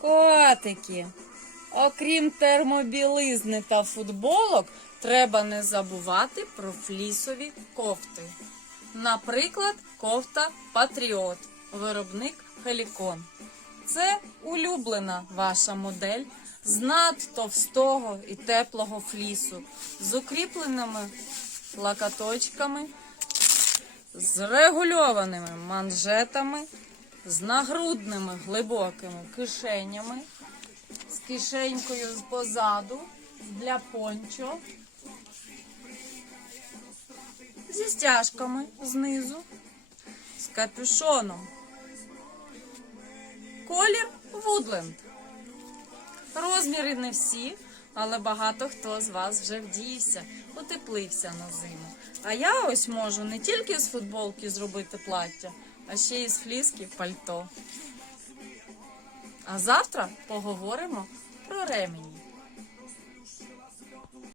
Котики. Окрім термобілизни та футболок, треба не забувати про флісові кофти. Наприклад, кофта Патріот, виробник Хелікон. Це улюблена ваша модель з надтовстого і теплого флісу, з укріпленими лакаточками, з регульованими манжетами, з нагрудними глибокими кишенями, з кишенькою позаду для пончо, зі стяжками знизу, з капюшоном. Колір Вудленд. Розміри не всі, але багато хто з вас вже вдіявся, утеплився на зиму. А я ось можу не тільки з футболки зробити плаття, а ще із фліски пальто. А завтра поговоримо про ремені.